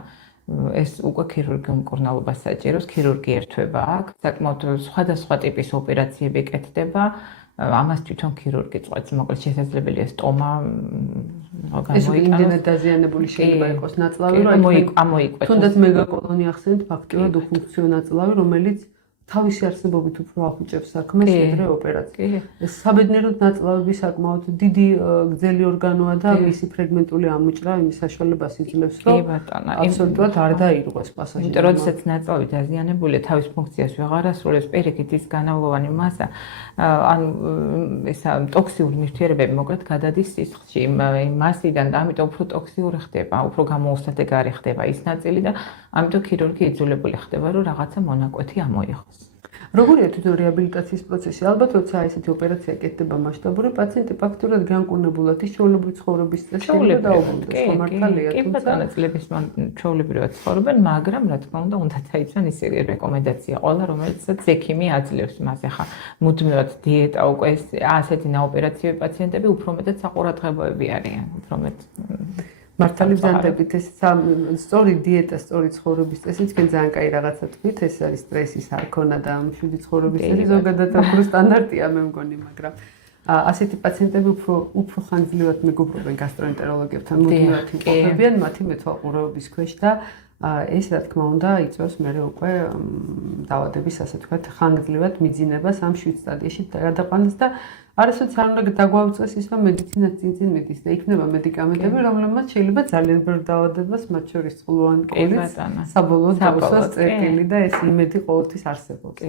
ეს უკვე ქირურგიულ მკურნალობას საჭიროს, ქირურგი ერთვება აქ, საკმაოდ სხვადასხვა ტიპის ოპერაციები კეთდება, ამას თვითონ ქირურგი წყვეტს, მოკლედ შესაძლებელია სტომა ეს იმდენად დაზიანებული შეიძლება იყოს ნაწლავი, რომ ამოიკვეთოს. თუნდაც მეგაკოლონი ახსენეთ ფაქტობრივად უფუნქციო ნაწლავი, რომელიც თავისი არსებობით უფრო ახუჭებს საქმეს, ვიდრე ოპერაცია. ეს საბედნიეროდ ნაწლავები საკმაოდ დიდი გრძელი ორგანოა და მისი ფრეგმენტული ამოჭრა იმის საშუალებას იძლევს, რომ აბსოლუტურად არ დაირღვეს პასაჟი. იმიტომ რომ როდესაც ნაწლავი დაზიანებულია, თავის ფუნქციას ვეღარ ასრულებს, პირიქით ის განავლოვანი მასა, ანუ ესა ტოქსიური ნივთიერებები მოკლედ გადადის სისხლში იმ მასიდან და ამიტომ უფრო ტოქსიური ხდება, უფრო გამოუსადეგარი ხდება ის ნაწილი და ამიტომ ქირურგი იძულებული ხდება, რომ რაღაცა მონაკვეთი ამოიღოს. როგორია თვითონ რეაბილიტაციის პროცესი? ალბათ, როცა ესეთი ოპერაცია კეთდება მასშტაბური, პაციენტი ფაქტურად განკურნებულად ის ჩვეულებრივი ცხოვრების წესს შეიძლება დაუბრუნდეს, ხო მართალია, თუმცა კი ბატონო, წლების ჩვეულებრივად ცხოვრობენ, მაგრამ რა თქმა უნდა დაიცვან ისე რეკომენდაცია ყველა, რომელიცაც ექიმი აძლევს მას. ახლა მუდმივად დიეტა უკვე ასეთი ოპერაციები პაციენტები უფრო მეტად საყურადღებოები არიან, უფრო მეტ მართალი ბრძანდებით ეს სწორი დიეტა, სწორი ცხოვრების წესი, თქვენ ძალიან კაი რაღაცა თქვით, ეს არის სტრესის არ ქონა და მშვიდი ცხოვრების წესი, ზოგადად უფრო სტანდარტია მე მგონი, მაგრამ ასეთი პაციენტები უფრო ხანგრძლივად მეგობრობენ გასტროენტეროლოგებთან, მუდმივად იმყოფებიან მათი მეთვალყურეობის ქვეშ და ეს რა თქმა უნდა იწვევს მერე უკვე დაავადების ასე ვთქვათ ხანგრძლივად მიძინებას ამ შვიდ სტადიაში გადაყვანას და არასოდეს არ უნდა დაგვაუწყეს ის, რომ მედიცინა წინ მიდის და იქნება მედიკამენტები, რომლებმაც შეიძლება ძალიან ბევრ დაავადებას, მათ შორის წყლოვანი კოლიც, საბოლოოდ დაუსვას წერტილი და ეს იმედი ყოველთვის არსებობს.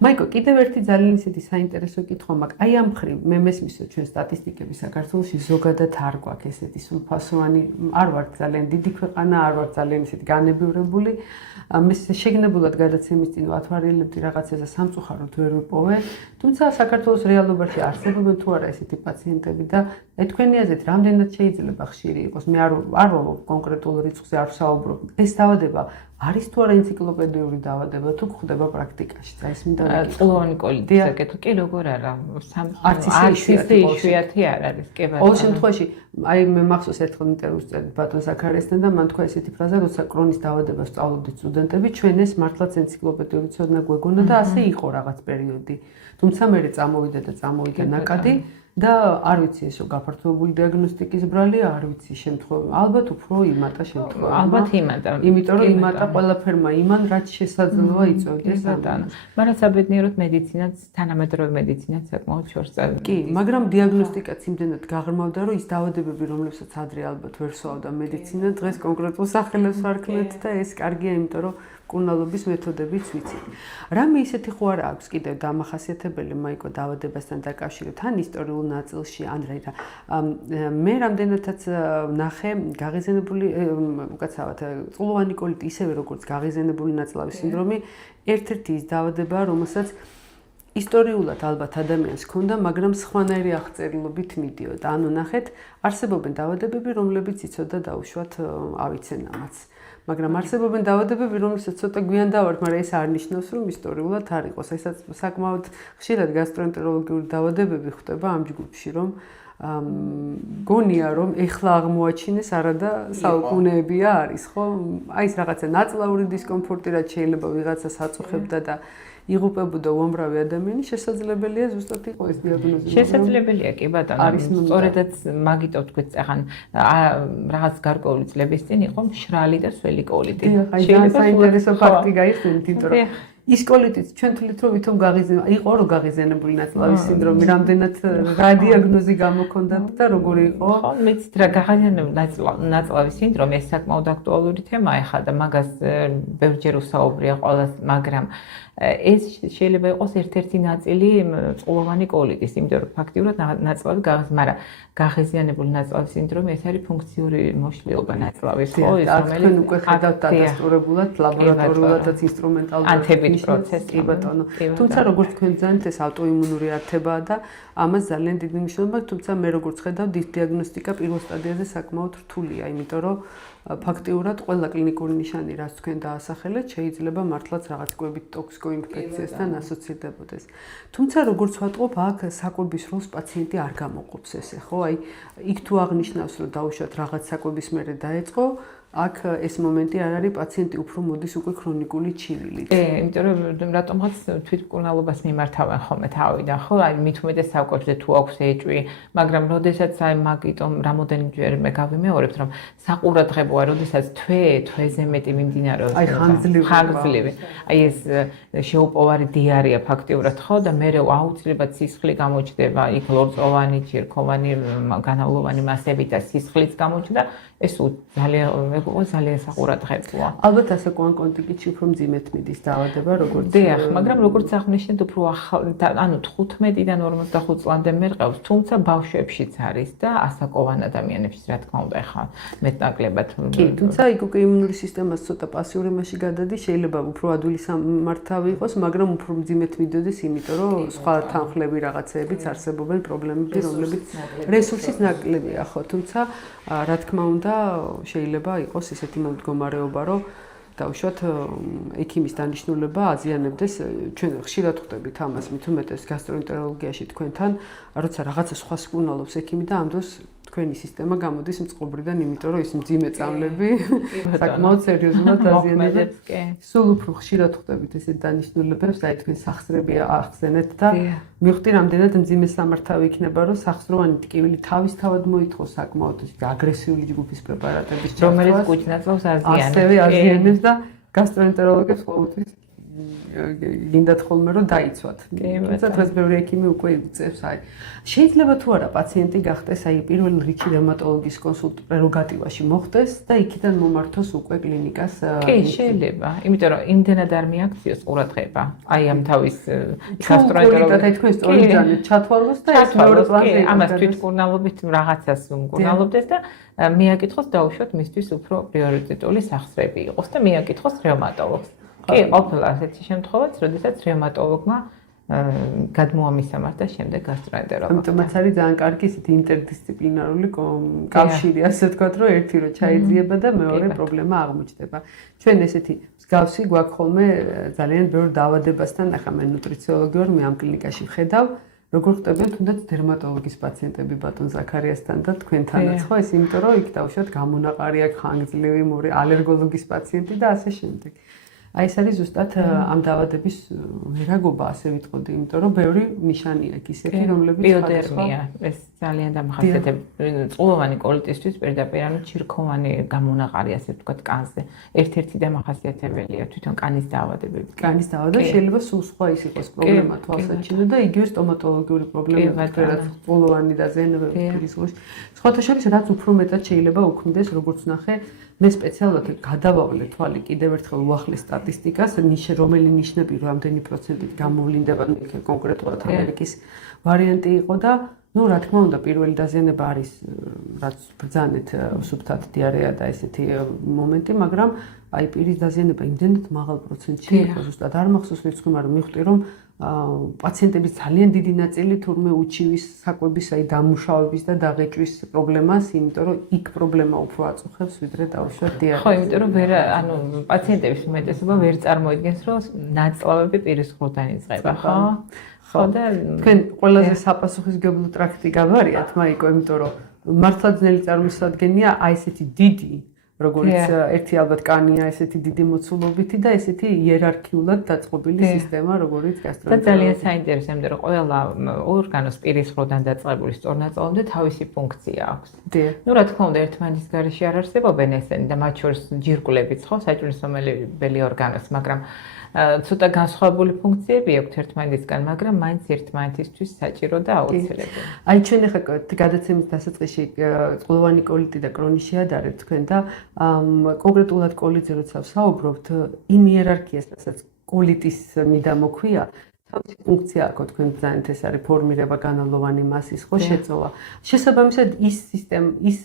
მაიკო, კიდევ ერთი ძალიან ისეთი საინტერესო კითხვა მაქვს. აი ამ მხრივ მე მესმის, რომ ჩვენ სტატისტიკები საქართველოში ზოგადად არ გვაქვს ესეთი სრულფასოვანი, არ ვართ ძალიან დიდი ქვეყანა, არ ვართ ძალიან ისეთი განებივრებული. მე შეგნებულად გადაცემის წინ ვათვალიერებდი რაღაცაზე სამწუხაროდ ვერ ვიპოვე, თუმცა საქართველოს რეალობაში არსებობენ თუ არა ესეთი პაციენტები და თქვენი აზრით რამდენად შეიძლება ხშირი იყოს? მე არ ვამბობ კონკრეტულ რიცხვზე, არ ვსაუბრობ. ეს დაავადება არის თუ არა ენციკლოპედიური დაავადება თუ გვხდება პრაქტიკაში? ეს მინდა ვიკითხო. წყლოვანი კოლიტი საკეთო კი როგორ არა? არც ისე იშვიათი არ არის. კი ბატონო. ყოველ შემთხვევაში აი მე მახსოვს ერთხელ ინტერვიუს წერდი ბატონ ზაქარიასთან და მან თქვა ესეთი ფრაზა, როცა კრონის დაავადებას სწავლობდით სტუდენტები, ჩვენ ეს მართლაც ენციკლოპედიური ცოდნა გვეგონა და ასე იყო რაღაც პერიოდი. თუმცა მე წამოვიდა და წამოვიდა ნაკადი და არ ვიცი ესო გაფართოებული დიაგნოსტიკის ბრალი, არ ვიცი შემთხვევა. ალბათ უფრო იმატა შემთხვევა. ალბათ იმატა. იმიტომ რომ იმატა ყველაფერმა იმან, რაც შესაძლოა იწოვდეს ბატონო. მაგრამ საბედნიეროდ მედიცინაც, თანამედროვე მედიცინაც საკმაოდ შორს წავიდა. კი, მაგრამ დიაგნოსტიკაც იმდენად გაღრმავდა, რომ ის დაავადებები, რომლებსაც ადრე ალბათ ვერ სვავდა მედიცინა, დღეს კონკრეტულ სახელებს ვარქმევთ და ეს კარგია, იმიტომ რომ კურნალობის მეთოდებიც ვიცით. რამე ისეთი ხო არა აქვს კიდევ დამახასიათებელი მაიკო დაავადებასთან დაკავშირებით, ან ისტორიულ ნაწილში, ან რა. მე რამდენადაც ნახე გაღიზიანებული, უკაცრავად, წყლოვანი კოლიტი ისევე როგორც გაღიზიანებული ნაწლავის სინდრომი, ერთ-ერთი ის დაავადებაა, რომელსაც ისტორიულად ალბათ ადამიანს ჰქონდა, მაგრამ სხვანაირი აღწერილობით მიდიოდა. ანუ ნახეთ, არსებობენ დაავადებები, რომლებიც იცოდა დაუშვათ ავიცენ ამაც. მაგრამ არსებობენ დაავადებები, რომელსაც ცოტა გვიან დავართ, მაგრამ ეს არ ნიშნავს, რომ ისტორიულად არ იყოს. ესაც საკმაოდ ხშირად გასტროენტეროლოგიური დაავადებები ხდება ამ ჯგუფში, რომ გონია, რომ ეხლა აღმოაჩინეს, არადა საუკუნეებია არის, ხო? აი ეს რაღაცა ნაწლავური დისკომფორტი, რაც შეიძლება ვიღაცას აწუხებდა და იღუპებოდა უამრავი ადამიანი, შესაძლებელია ზუსტად იყო ეს დიაგნოზი. შესაძლებელია კი ბატონო. სწორედაც მაგიტო თქვით, ახან რაღაც გარკვეული წლების წინ იყო მშრალი და სველი კოლიტი. შეიძლება საინტერესო ფაქტი გაიხსენოთ, იმიტომ რომ ის კოლიტიც ჩვენ თვლით რომ ვითომ იყო რომ გაღიზიანებული ნაწლავის სინდრომი, რამდენად რა დიაგნოზი გამოქონდათ და როგორი იყო? ხო, მეც რა გაღიზიანებული ნაწლავის სინდრომი ეს საკმაოდ აქტუალური თემაა ახლა და მაგას ბევრჯერ ვსაუბრია ყველას, მაგრამ ეს შეიძლება იყოს ერთ-ერთი ნაწილი წყლოვანი კოლიტის, იმიტომ რომ ფაქტიურად ნაწლავი მაგრამ გაღიზიანებული ნაწლავის სინდრომი ეს არის ფუნქციური მოშლიობა ნაწლავის, ხო, ის რომელიც უკვე ხედავთ დადასტურებულად, ლაბორატორიულადაც ინსტრუმენტალურად ანთების პროცესი. კი ბატონო. თუმცა როგორც თქვენ ძანთ ეს ავტოიმუნური ართებაა და ამას ძალიან დიდი მნიშვნელობა აქვს, თუმცა მე როგორც ხედავ დიაგნოსტიკა პირველ სტადიაზე საკმაოდ რთულია, იმიტომ რომ ფაქტიურად ყველა კლინიკური ნიშანი, რაც თქვენ დაასახელეთ, შეიძლება მართლაც რაღაც კვებით ტოქსიკოინფექციასთან ასოცირდებოდეს. თუმცა როგორც ვატყობ, აქ საკვების როლს პაციენტი არ გამოყოფს ესე, ხო? აი, იქ თუ აღნიშნავს, რომ დაუშვათ რაღაც საკვების მერე დაეწყო, აქ ეს მომენტი არ არის, პაციენტი უფრო მოდის უკვე ქრონიკული ჩივილით. იმიტომ რომ რატომღაც თვითმკურნალობას მიმართავენ ხოლმე თავიდან, ხო? აი, მით უმეტეს საკვებზე თუ აქვს ეჭვი, მაგრამ როდესაც აი მაგიტომ რამოდენიმეჯერ მე გავიმეორებთ, რომ საყურადღებოა, როდესაც თვეზე მეტი მიმდინარეობს. აი, ხანგრძლივი. აი ეს შეუპოვარი დიარეა ფაქტიურად, ხო? და მე აუცილებლად სისხლი გამოჩნდება, იქ ლორწოვანი, ჯირქოვანი, განავლოვანი მასები და სისხლიც გამოჩნდა. ეს ძალიან საყურადღებოა. ალბათ ასე კონტიქტში უფრო მძიმედ მიდის დაავადება, როგორც დიახ, მაგრამ როგორც აღნიშნეთ, უფრო ანუ 15-დან 45 წლამდე მერყევს, თუმცა ბავშვებშიც არის და ასაკოვან ადამიანებში, რა თქმა უნდა, ახლა მეტნაკლებად. კი, თუმცა იქ უკვე იმუნური სისტემას ცოტა პასიურ იმაში გადადის, შეიძლება უფრო ადვილი სამართავი იყოს, მაგრამ უფრო მძიმედ მიდოდეს, იმიტომ რომ სხვა თანხლები რაღაცეებიც არსებობენ, პრობლემები, რომლებიც რესურსის ნაკლებია, ხო, თუმცა რა თქმა უნდა შეიძლება იყოს ესეთი მომდგომარეობა, რომ დაუშვათ ექიმის დანიშნულება აზიანებდეს, ჩვენ ხშირად ხვდებით ამას, მით უმეტეს გასტროენტეროლოგიაში თქვენთან, როცა რაღაცა სხვა სკუნალობს ექიმი და ამ დროს თქვენი სისტემა გამოდის მწყობრიდან, იმიტომ რომ ის მძიმე წამლები საკმაოდ სერიოზულად აზიანებენ. სულ უფრო ხშირად ხვდებით ესეთ დანიშნულებებს, აი თქვენ სახსრები ახსენეთ და მივხვდი რამდენად მძიმე სამართავი იქნება, რომ სახსროვანი ტკივილი თავისთავად მოითხოვს საკმაოდ აგრესიული ჯგუფის პრეპარატების რომელიც კუჭ ნაწლავს აზიანებს. ასევე აზიანებს და გასტროენტეროლოგებს ყოველთვის გინდათ ხოლმე რომ დაიცვათ. თუმცა დღეს ბევრი ექიმი უკვე იწევს, აი შეიძლება თუ არა პაციენტი გახდეს, აი პირველ რიგში დერმატოლოგის კონსულტ პრეროგატივაში მოხდეს და იქიდან მომართოს უკვე კლინიკას. კი, შეიძლება. იმიტომ რომ იმდენად არ მიაქციოს ყურადღება. აი ამ თავის გასტროენტეროლოგია და თქვენ სწორედ ძალიან ჩათვალოს და ეს მეორე პლანზე ამას თვითმკურნალობით რაღაცას უმკურნალობდეს და მიაკითხოს დაუშვათ მისთვის უფრო პრიორიტეტული სახსრები იყოს და მიაკითხოს რევმატოლოგს. კი, ყოფილა ასეთი შემთხვევაც, როდესაც რევმატოლოგმა გადმოამისამართა შემდეგ გასტროენტეროლოგს. ამიტომაც არის ძალიან კარგი ისეთი ინტერდისციპლინარული კავშირი, ასე ვთქვათ, რომ ერთი რო ჩაიძიება და მეორე პრობლემა აღმოჩნდება. ჩვენ ესეთი მსგავსი გვაქვს ხოლმე ძალიან ბევრ დაავადებასთან, ახლა მე ნუტრიციოლოგი ვარ, მე ამ კლინიკაში ვხედავ, როგორ ხდებიან თუნდაც დერმატოლოგის პაციენტები ბატონ ზაქარიასთან და თქვენთანაც, ხო, ეს იმიტომ რომ იქ დავუშვათ გამონაყარი აქვს, ხანგრძლივი, ალერგოლოგის პაციენტი და ასე შემდეგ. აი ეს არის ზუსტად ამ დაავადების ვერაგობა, ასე ვიტყოდი, იმიტომ რომ ბევრი ნიშანია იქ ისეთი, რომლებიც ბიოდერმია, ეს ძალიან დამახასიათებელი წყლოვანი კოლიტისთვის პირდაპირ ანუ ჩირქოვანი გამონაყარი, ასე ვთქვათ, კანზე. ერთ-ერთი დამახასიათებელია თვითონ კანის დაავადებები. კანის დაავადება შეიძლება სულ სხვა ის იყოს პრობლემა თვალსაჩინო და იგივე სტომატოლოგიური პრობლემა, რაც წყლოვანი და ზენები ფრის. სხვათა შორის რაც უფრო მეტად შეიძლება უქმდეს, როგორც ნახე, მე სპეციალურად გადავავლე თვალი კიდევ ერთხელ უახლეს სტატისტიკას, რომელი ნიშნები რამდენი პროცენტით გამოვლინდება, კონკრეტულად ამერიკის ვარიანტი იყო და ну, რა თქმა უნდა, პირველი დაზიანება არის, რაც ბრძანეთ სუფთად დიარეა და ესეთი მომენტი, მაგრამ აი პირის დაზიანება იმდენად მაღალ პროცენტში იყო, ზუსტად არ მახსოვს რიცხვი, მაგრამ მივხვდი, რომ პაციენტების ძალიან დიდი ნაწილი თურმე უჩივის საკვების, აი დამუშავების და დაღეჭვის პრობლემას, იმიტომ რომ იქ პრობლემა უფრო აწუხებს, ვიდრე დაუშვათ დიარეს. ხო, იმიტომ რომ ვერ, ანუ პაციენტების უმეტესობა ვერ წარმოიდგენს, რომ ნაწლავები პირის ხროდან იწყება, ხო? ხო და თქვენ ყველაზე საპასუხისმგებლო ტრაქტი გავარიათ, მაიკო, იმიტომ რომ მართლა ძნელი წარმოსადგენია აი ესეთი დიდი, როგორც ერთი ალბათ კანია, ესეთი დიდი მოცულობითი და ესეთი იერარქიულად დაწყობილი სისტემა, როგორც გასტროენტეროლოგია. და ძალიან საინტერესო, იმიტომ რომ ყველა ორგანოს პირის ხროდან დაწყებული სწორნაწლავამდე თავისი ფუნქცია აქვს. ну, რა თქმა უნდა, ერთმანეთის გარეშე არ არსებობენ ესენი და მათ შორის ჯირკვლებიც, ხო, საჭიროებელი ორგანოს, მაგრამ ცოტა განსხვავებული ფუნქციები აქვს ერთმანეთისგან, მაგრამ მაინც ერთმანეთისთვის საჭირო და აუცილებელი. აი ჩვენ ახლა გადაცემის დასაწყისში წყლოვანი კოლიტი და კრონის შეადარეთ თქვენ და კონკრეტულად კოლიტზე როცა ვსაუბრობთ, იმ იერარქიას, რასაც კოლიტის მიდამოქვია, თავისი ფუნქცია აქვს თქვენ ბრძანეთ, ეს არის ფორმირება განალოვანი მასის, ხო, შეწოვა. შესაბამისად ის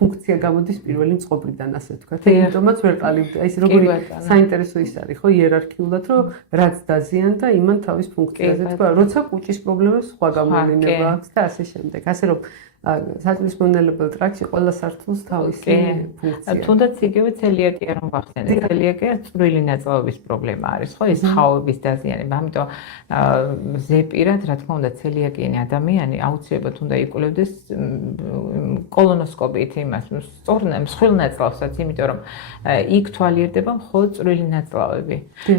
ფუნქცია გამოდის პირველი მწყობრიდან, ასე ვთქვათ. იმიტომაც ვერ ყალიბდა. ეს როგორი საინტერესო ის არის, ხო, იერარქიულად, რომ რაც დაზიან და იმან თავის ფუნქციაზე თქვა, როცა კუჭის პრობლემებს სხვა გამოვლინება აქვს და ასე შემდეგ. ასე რომ საჭმლის მონელებელ ტრაქტში ყველა სართულს თავისი ფუნქცია. თუნდაც იგივე ცელიაკია რომ ვახსენე. ცელიაკია წვრილი ნაწლავების პრობლემა არის, ხო, ეს ხაობის დაზიანება. ამიტომ ზეპირად, რა თქმა უნდა, ცელიაკიანი ადამიანი აუცილებლად უნდა იკვლევდეს კოლონოსკოპით იმას, მსხვილ ნაწლავსაც, იმიტომ რომ იქ თვალიერდება მხოლოდ წვრილი ნაწლავები.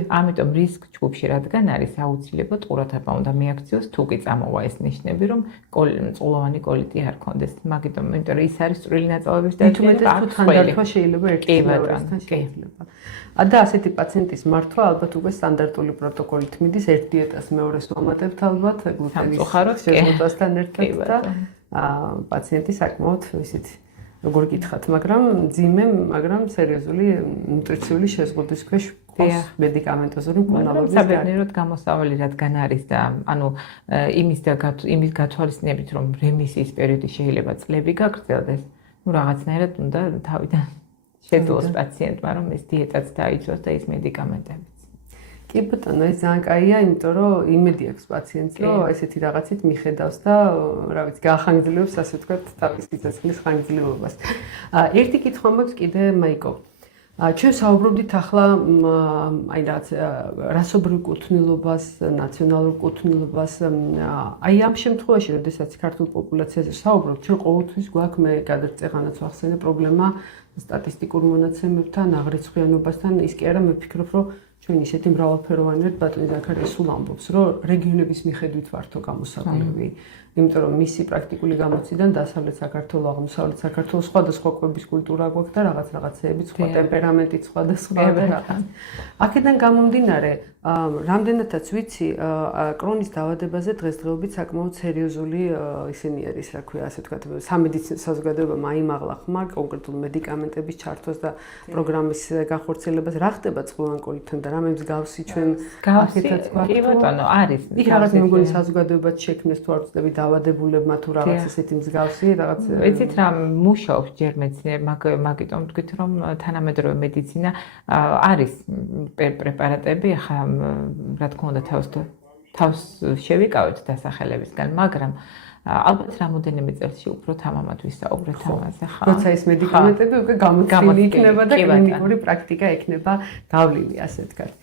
ამიტომ რისკ ჯგუფში რადგან არის აუცილებლად ყურადღება უნდა მიაქციოს, თუ კი წამოვა ეს ნიშნები, რომ წყლოვანი კოლიტი არ კონდეს, მაგიტომ, იმიტომ რომ ის არის წვრილი ნაწლავების დაზიანება, თუ თანდართვა შეიძლება ერთმანეთთან შეიძლება. და ასეთი პაციენტის მართვა ალბათ უკვე სტანდარტული პროტოკოლით მიდის, ერთ დიეტას მეორეს ვამატებთ ალბათ, გლუტენის შეზღუდვასთან ერთად და პაციენტი საკმაოდ ისეთი როგორ გითხრათ, მაგრამ სერიოზული ნუტრიციული შეზღუდვის ქვეშ ყავს მედიკამენტოზური მკურნალობის გარდა. საბედნიეროდ გამოსავალი რადგან არის და ანუ იმის გათვალისწინებით, რომ რემისიის პერიოდი შეიძლება წლები გაგრძელდეს, ну რაღაცნაირად უნდა თავიდან შეძლოს პაციენტმა, რომ ეს დიეტაც დაიცვას და ის მედიკამენტებიც. კი ბატონო, ეს ძალიან კაია, იმიტომ რომ იმედი აქვს პაციენტს, რომ ესეთი რაღაცით მიხედავს და რა ვიცი, გაახანგრძლივებს, ასე ვთქვათ, თავის სიცოცხლის ხანგრძლივობას. ერთი კითხვა მაქვს კიდე, მაიკო. ჩვენ საუბრობდით ახლა აი რაღაც რასობრივ კუთვნილობას, ნაციონალურ კუთვნილობას. აი ამ შემთხვევაში, როდესაც ქართულ პოპულაციაზე საუბრობთ, ჩვენ ყოველთვის გვაქვს მე გადაწყვეტანაც ვახსენე პრობლემა სტატისტიკურ მონაცემებთან, აღრიცხვიანობასთან, ის კი არა, მე ვფიქრობ, რომ ჩვენ ისეთი მრავალფეროვანი ვართ, ბატონი ზაქარია სულ ამბობს, რომ რეგიონების მიხედვით ვართო გამოსაკლები. იმიტომ რომ მისი პრაქტიკული გამოციდან დასავლეთ საქართველოს, აღმოსავლეთ საქართველოს სხვადასხვა კვების კულტურა გვაქვს და რაღაცეები სხვა ტემპერამენტით სხვადასხვა რაღაც. აქედან გამომდინარე, რამდენადაც ვიცი, კრონის დაავადებაზე დღესდღეობით საკმაოდ სერიოზული ისინი არის, რა ქვია, ასე ვთქვათ, სამედიცინო საზოგადოებამ აიმაღლა ხმა კონკრეტულ მედიკამენტების ჩართვას და პროგრამის განხორციელებას. რა ხდება წყლოვანკოლიდან და რამე მსგავსი ჩვენ აქეთაც გვაქვს? კი ბატონო, არის. იქ რაღაც მეგონი საზოგადოებაც შექმნეს თუ არ ვწდები დაავადებულებმა თუ რაღაც ესეთი მსგავსი რაღაც. ვიცით რა მუშაობს ჯერ მეცნიერები, მაგიტომ ვთქვით რომ თანამედროვე მედიცინა არის პრეპარატები, ხა რა თქმა უნდა თავს შევიკავეთ დასახელებისგან, მაგრამ ალბათ რამოდენიმე წელსში უფრო თამამად ვისაუბრეთ ამაზე, ხა. როცა ეს მედიკამენტები უკვე გამოცდილი იქნება და კლინიკური პრაქტიკა ექნება გავლილი, ასე ვთქვათ.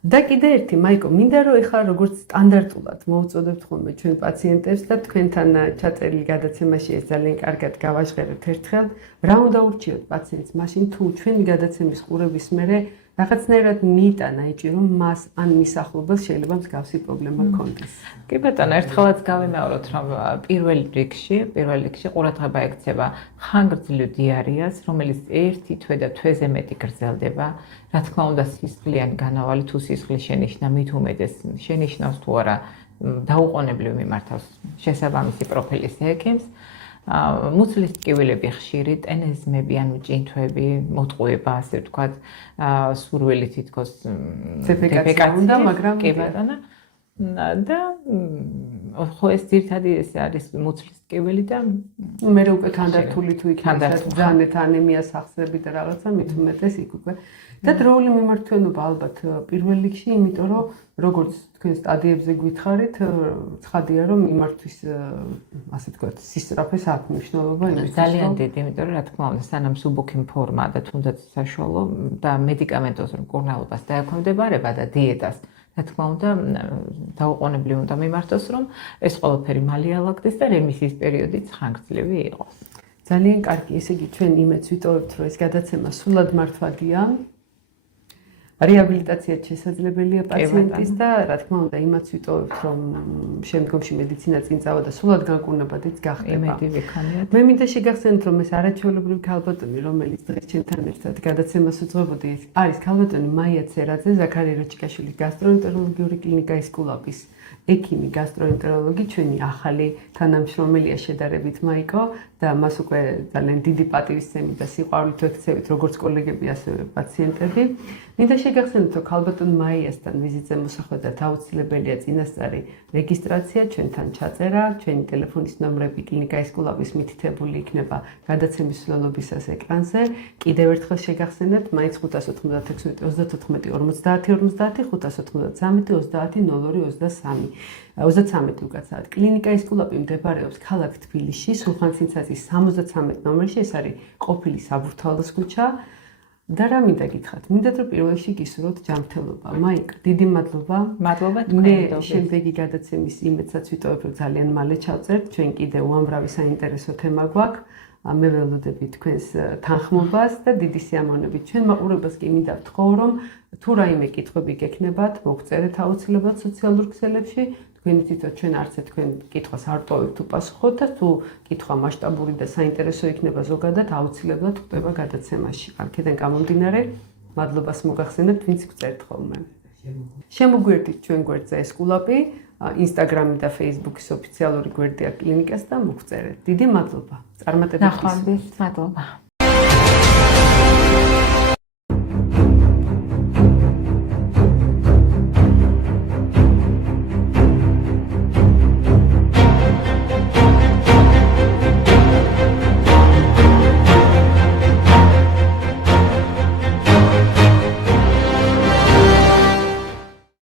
და კიდე ერთი, მაიკო, მინდა რომ ეხლა როგორც სტანდარტულად მოვუწოდებთ ხოლმე ჩვენ პაციენტებს და თქვენთან ჩაწერილი გადაცემაში ეს ძალიან კარგად გავაჟღერებთ ერთხელ, რა უნდა ურჩიოთ პაციენტს მაშინ თუ ჩვენი გადაცემის ყურების მერე რაღაცნაირად მიიტანა ეჭი რომ მას ან მის ახლობელს შეიძლება მსგავსი პრობლემა ჰქონდეს. კი ბატონო, ერთხელაც გავიმეოროთ რომ პირველ რიგში ყურადღება ექცევა ხანგრძლივ დიარეას, რომელიც ერთი თვე და თვეზე მეტი გრძელდება. რა თქმა უნდა, სისხლიანი განავალი თუ სისხლის შენიშვნა მით უმეტეს შენიშნავს თუ არა დაუყოვნებლივ მიმართავს შესაბამისი პროფილის ექიმს. მუცლის ტკივილები ხშირი, ტენეზმები, ანუ ჭინთვები, მოტყუება, ასე ვთქვათ, სურვილი თითქოს დეფეკაცია უნდა, მაგრამ კი ბატონო. და ხო ეს ძირითადი ეს არის მუცლის ტკივილი და მე უკვე თანდართული თუ იქნება ძანეთ ანემიას ახსნები და რაღაცა მით უმეტეს იქ უკვე და დროული მიმართვენობა ალბათ პირველ რიგში, იმიტომ რომ როგორც თქვენ სტადიებზე გითხარით, ცხადია რომ იმართვის ასე ვთქვათ, სისწრაფეს აქვს მნიშვნელობა იმისთვის, ძალიან დიდი, იმიტომ რომ რა თქმა უნდა, სანამ სუბუქი ფორმა და თუნდაც საშუალო და მედიკამენტოზ მკურნალობას დაექვემდებარება და დიეტას რა თქმა უნდა, დაუყოვნებლივ უნდა მიმართოს, რომ ეს ყველაფერი მალე ალაგდეს და რემისიის პერიოდიც ხანგრძლივი იყოს. ძალიან კარგი, ესე იგი ჩვენ იმედს ვიტოვებთ, რომ ეს გადაცემა სულად მართვადია. რეაბილიტაციაც შესაძლებელია პაციენტის და რა თქმა უნდა, იმაც ვიტოვებთ, რომ შემდგომში მედიცინა წინ წავა და სულად განკურნებადიც გახდება. იმედი ვიქონიათ. მე მინდა შეგახსენოთ, რომ ეს არაჩვეულებრივი ქალბატონი, რომელიც დღეს ჩვენთან ერთად გადაცემას უძღვებოდი, არის ქალბატონი მაია ცერაძე, ზაქარია როჭიკაშვილის გასტროენტეროლოგიური კლინიკა ისკულაპის ექიმი, გასტროენტეროლოგი, ჩვენი ახალი თანამშრომელია შედარებით მაიკო და მას უკვე ძალიან დიდი პატივისცემით და სიყვარულით ვექცევით როგორც კოლეგები, ასევე პაციენტები. მინდა შეგახსენოთ, რომ ქალბატონ მაიასთან ვიზიტზე მოსახვედრად აუცილებელია წინასწარი რეგისტრაცია, ჩვენთან ჩაწერა, ჩვენი ტელეფონის ნომრები კლინიკა ისკულაპის მითითებული იქნება გადაცემის მსვლელობისას ეკრანზე. კიდევ ერთხელ შეგახსენებთ, მაინც 596 34 50 50 593 30 02 23 უკაცრავად. კლინიკა ისკულაპი მდებარეობს ქალაქ თბილისში, სულხან-ცინცაძის 73 ნომერში, ეს არის ყოფილი საბურთალოს ქუჩა. და რა მინდა გითხრათ? მინდათ რომ პირველ რიგში გისურვოთ ჯანმრთელობა. მაიკ, დიდი მადლობა. მადლობა მე შემდეგი გადაცემის იმედსაც ვიტოვებ, რომ ძალიან მალე ჩავწერთ. ჩვენ კიდე უამრავი საინტერესო თემა გვაქვს. მე ველოდები თქვენს თანხმობას და დიდი სიამოვნებით ჩვენ მაყურებელს კი მინდა ვთხოვ, რომ თუ რაიმე კითხვები გექნებათ, მოგწერეთ აუცილებლად სოციალურ ქსელებში. თქვენი თვითონ ჩვენ არც თქვენ კითხვას არ ტოვებთ უპასუხოთ და თუ კითხვა მასშტაბური და საინტერესო იქნება ზოგადად, აუცილებლად ხდება გადაცემაში. აქედან გამომდინარე, მადლობას მოგახსენებთ, ვინც გწერთ ხოლმე. შემოგვიერთდით ჩვენ გვერდზე ესკულაპი, ინსტაგრამი და ფეისბუქის ოფიციალური გვერდია კლინიკას და მოგწერეთ. დიდი მადლობა. წარმატებითი ნახვამდის, მადლობა.